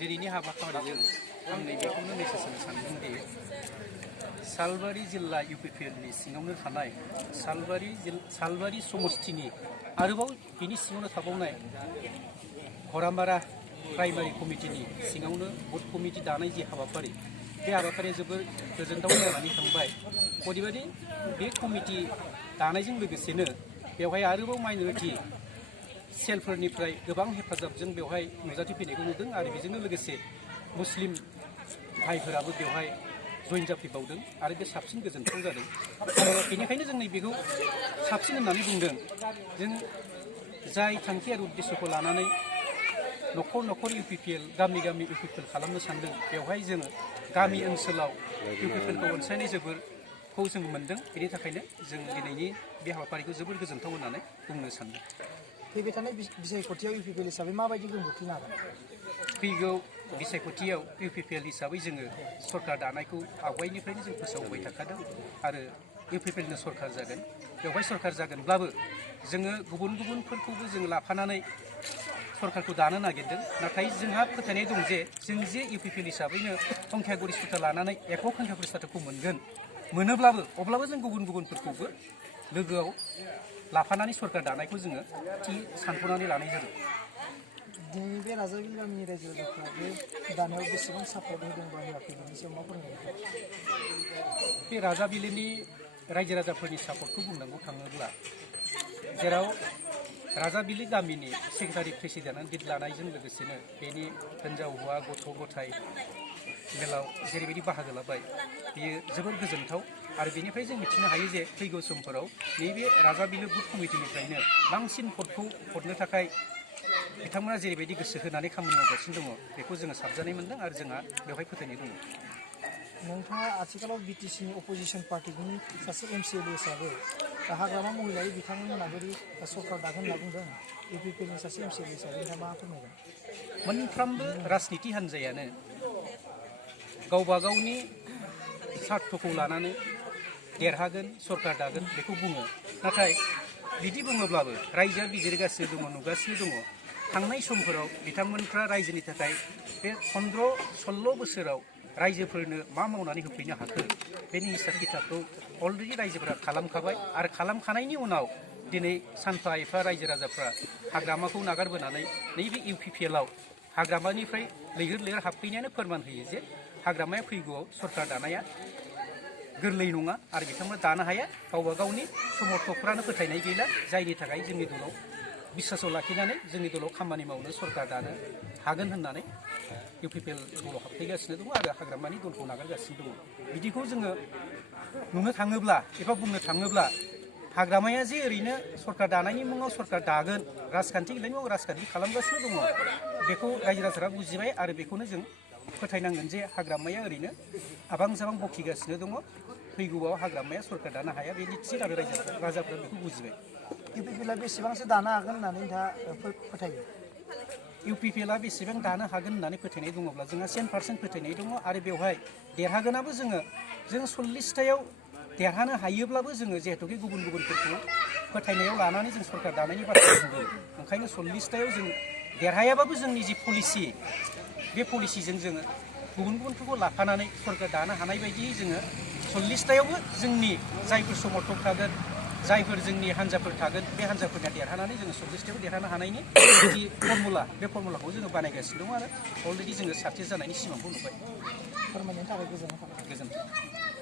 दिनैनि हाबाफारिजों आं नैबेखौनो मेसेज होनो सानदोंदि सालबारि जिल्ला इउपिपिएलनि सिङावनो थानाय सालबारि समस्तिनि आरोबाव बिनि सिङावनो थाबावनाय घरामारा प्राइमारि कमिटिनि सिङावनो बुथ कमिटि दानाय जि हाबाफारि बे हाबाफारिया जोबोर गोजोनथाव जानानै थांबाय। अदेबानि बे कमिटि दानायजों लोगोसेनो बेवहाय आरोबाव माइनरिटि सेलफोरनिफ्राय गोबां हेफाजाबजों बेवहाय नुजाथिफैनायखौ नुदों आरो बेजोंनो लोगोसे मुस्लिम भाइफोराबो बेवहाय जइन जाफैबावदों आरो बे साबसिन गोजोनथाव जादों। बेनिखायनो जों नैबेखौ साबसिन होननानै बुंदों। जों जाय थांखि आरो उद्देश्यखौ लानानै न'खर न'खर इउपिपिएल गामि गामि इउपिपिएल खालामनो सानदों बेवहाय जोङो गामि ओनसोलाव इउपिपिएलखौ अनसायनाय जोबोरखौ जों मोनदों। बेनि थाखायनो जों दिनैनि बे हाबाफारिखौ जोबोर गोजोनथाव होननानै बुंनो सानदों। फैबाय थानाय बिसायख'थियाव इउपिपिएल हिसाबै माबायदि गोहोम खोख्लैनो हागोन? फैगौ बिसायख'थियाव इउपिपिएल हिसाबै जोङो सरकार दानायखौ आवगायनिफ्रायनो जों फोसावबाय थाखादों आरो इउपिपिएलनो सरकार जागोन। बेवहाय सरकार जागोनब्लाबो जोङो गुबुनफोरखौबो जों लाफानानै सरकारखौ दानो नागिरदों। नाथाय जोंहा फोथायनाय दं जे जों जे इउपिपिएल हिसाबैनो संख्या गरिष्ठता लानानै एকক संख्या गरिष्ठताखौ मोनोब्लाबो अब्लाबो जों गुबुनफोरखौबो लोगोआव लाफानानै सरकार दानायखौ जोङो थि सानख'नानै लानाय जादों। दिनै बे राजाबिल गामिनि रायजो राजाफ्रा बे दानायाव बेसेबां सापर्ट होदों बा होआखै बेनि सायाव मा फोरमायगोन? बे राजाबिलनि रायजो राजाफोरनि सापर्टखौ बुंनांगौ थाङोब्ला जेराव राजाबिलि गामिनि सेक्रेटारि प्रेसिडेन्टआ लिड लानायजों लोगोसेनो बेनि हिन्जाव हौवा गथ' गथाय मेलाव जेरैबायदि बाहागो लाबाय बियो जोबोर गोजोनथाव आरो बेनिफ्राय जों मिथिनो हायो जे फैगौ समफोराव नैबे राजाबिल बुथ कमिटिनिफ्रायनो बांसिन भटखौ हरनो थाखाय बिथांमोना जेरैबायदि गोसो होनानै खामानि मावगासिनो दङ बेखौ जोङो साबजानाय मोनदों आरो जोंहा बेवहाय फोथायनाय दङ। नोंथाङा आथिखालाव बिटिसिनि अपोजिसन पार्टिनि सासे एमसिएलए हिसाबै हाग्रामा महिलारि बिथांमोनहा बोरै सरकार दागोन होनना बुंदों इउपिपिएलनि सासे एमसिएलए हिसाबै नोंथाङा मा फोरमायगोन? मोनफ्रोमबो राजनिति हान्जायानो गावबा गावनि सार्थखौ लानानै देरहागोन सरकार दागोन बेखौ बुङो। नाथाय बिदि बुङोब्लाबो रायजोआ बिजिरगासिनो दङ नुगासिनो दङ। थांनाय समफोराव बिथांमोनफ्रा रायजोनि थाखाय बे 15-16 बोसोराव रायजोफोरनो मा मावनानै होफैनो हाखो बेनि हिसाब खिथाबखौ अलरेडि रायजोफोरा खालामखाबाय आरो खालामखानायनि उनाव दिनै सानफा एफा रायजो राजाफ्रा हाग्रामाखौ नागारबोनानै नैबे इउपिपिएलआव हाग्रामानिफ्राय लैहोर लैहोर हाबफैनायानो फोरमान होयो जे हाग्रामाया फैगौआव सरकार दानाया गोरलै नङा आरो बिथांमोना दानो हाया। गावबा गावनि समर्थकफ्रानो फोथायनाय गैला जायनि थाखाय जोंनि दलाव बिसासाव लाखिनानै जोंनि दलाव खामानि मावनो सरकार दानो हागोन होननानै इउपिपिएल दलाव हाबफैगासिनो दङ आरो हाग्रामानि दलखौ नागारगासिनो दङ। बिदिखौ जोङो नुनो थाङोब्ला एबा बुंनो थाङोब्ला हाग्रामाया जे ओरैनो सरकार दानायनि मुङाव सरकार दागोन राजखान्थि गेलेनायनि मुङाव राजखान्थि खालामगासिनो दङ बेखौ रायजो राजाफ्रा बुजिबाय आरो बेखौनो जों फोथायनांगोन जे हाग्रामाया ओरैनो आबां जाबां बखिगासिनो दङ। फैगौआव हाग्रामाया सरकार दानो हाया बे निश्चित आरो रायजो राजाफ्रा बेखौ बुजिबाय। इउपिपिएलआ बेसेबांसो दानो हागोन होननानै नोंथाङा फोथायो? इउपिपिएलआ बेसेबां दानो हागोन होननानै फोथायनाय दङब्ला जोंहा 100% फोथायनाय दङ आरो बेवहाय देरहागोनाबो जों 40थायाव देरहानो हायोब्लाबो जोङो जिहेतुके गुबुनफोरखौ फोथायनायाव लानानै जों सरकार दानायनि बाथ्रा बुंदों। ओंखायनो 40थायाव जों देरहायाबाबो जोंनि जि पलिसि बे पलिसिजों जोङो गुबुनफोरखौ लाफानानै सरकार दानो हानाय बायदियै जोङो 40थायावबो जोंनि जायफोर समर्थक थागोन जायफोर जोंनि हान्जाफोर थागोन बे हान्जाफोरना देरहानानै जोङो 40थायाव देरहानो हानायनि जि फर्मुला बे फर्मुलाखौ जोङो बानायगासिनो दङ आरो अलरेडि जोङो साक्सेस जानायनि सिमांखौ नुबाय। फोरमायनायनि थाखाय गोजोननाय थाबाय। गोजोन्थों।